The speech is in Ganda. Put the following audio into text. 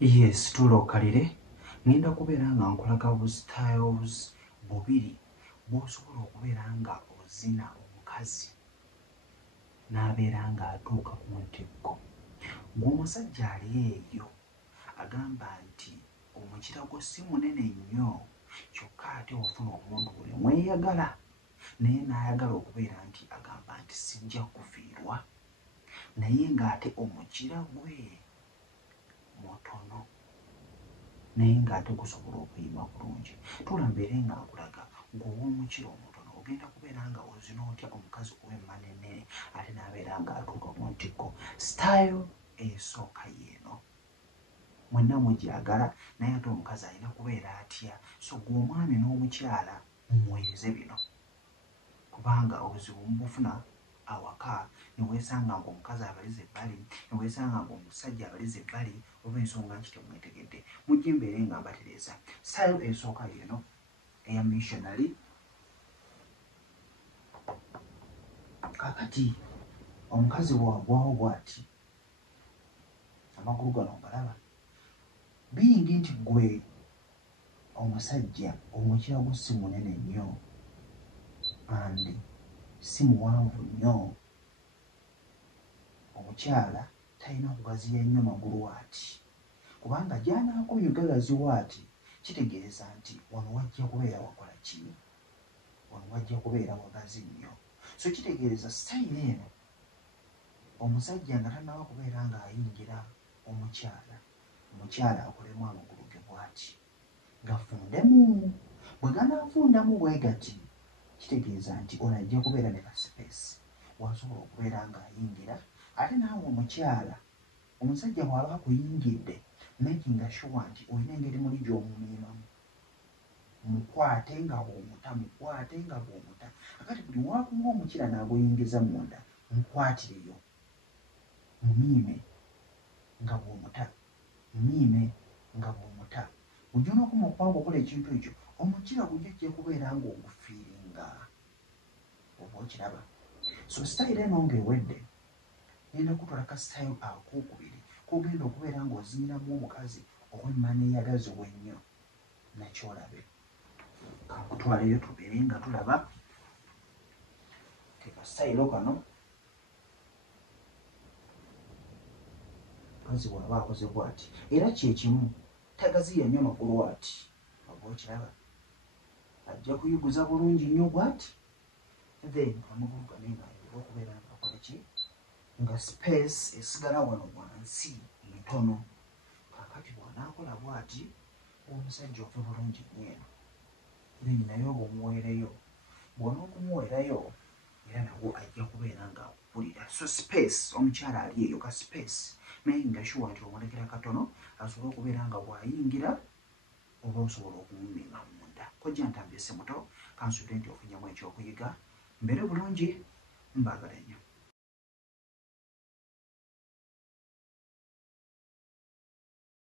Yes, tulokalire ngenda kubeera nga nkulaga bu styles bubiri bw'osobola okubeera nga ozina omukazi n'abeera ng'atuuka ku ntikko. Ng'omusajja ali eyo agamba nti omukira gwo si munene nnyo kyokka ate ofuna omuntu buli mweyagala naye n'ayagala okubeera nti agamba nti sijja kufiirwa naye ng'ate omukira gwe mutono naye ng'ate gusobola okuyima bulungi. Tulambeere nga nkulaga ng'ow'omukira omutono ogenda kubeera nga ozina otya omukazi ow'emmanene ate n'abeera ng'atuuka ku ntikko. Style esooka yeeno mwenna mugyagala naye ate omukazi alina kubeera atya. So gw'omwami n'omukyala mumuweereze bino kubanga obuzibu mubufuna awaka ne weesanga ng'omukazi abaliza ebbali ne weesanga ng'omusajja abaliza ebbali oba ensonga nti temwetegedde. Mujje mbeere nga mbatereeza. Style esooka yeeno eya missionary. Kaakati omukazi bw'agwawo bw'ati amagulu gano ogalaba biyingi nti gwe omusajja omukira gwo si munene nnyo andi si muwanvu nnyo. Omukyala talina kugaziya nnyo magulu ati kubanga gy'anaakubye gagaziwa ati kitegeeza nti wano wajja kubeera wakola ki, wano wajja kubeera wagazi nnyo. So kitegeeza sitayiro eno omusajja nga tannaba kubeera ng'ayingira omukyala akolemu amagulu ge bw'ati gafundemu. Bwe ganaafundamu bwe gati kitegeeza nti ono ajja kubeera ne kasipesi wasobola okubeera ng'ayingira ate naawe omukyala omusajja bw'aba akuyingidde makinga sure nti olina engeri muli gy'omumiimamu. Mukwate nga bw'omuta, mukwate nga bw'omuta. Akati buli waakuwa omukira n'aguyingiza munda mukwatireyo mumiime nga bw'omuta, mumiime nga bw'omuta. Ojja n'okuma okuba ng'okola ekintu ekyo omukira gujja ajja kubeera ng'ogufiiringa oba okiraba. So sitayiro eno ng'ewedde ngenda kutwala ka sitayiro akookubiri k'ogenda okubeera ng'oziniramu omukazi ow'emmane eyagaziwe ennyo nakyolabe. Kankutwaleyo tubeere nga tulaba te kasitayiro kano mukazi bw'aba akoze bw'ati era kyekimu tagaziya nnyo magulu ati oba okiraba ajja kuyiguza bulungi nnyo bw'ati then amagulu gane ng'ayinza okubeera ng'akola ki nga space esigala wano wansi ntono. Kaakati bw'anaakola bw'ati omusajja ove bulungi nnyo eno then naye obumuweereyo bw'onookumuweerayo era nabwo ajja kubeera ng'akupulira. So space omukyala ali eyo ka space naye nga sure nti omulekera katono asobole okubeera nga bw'ayingira oba osobola okumumiima munda. Kojja ntambise muto kansuubire nti ofunyamu ekyokuyiga. Mbeere bulungi, mbaagala nnyo.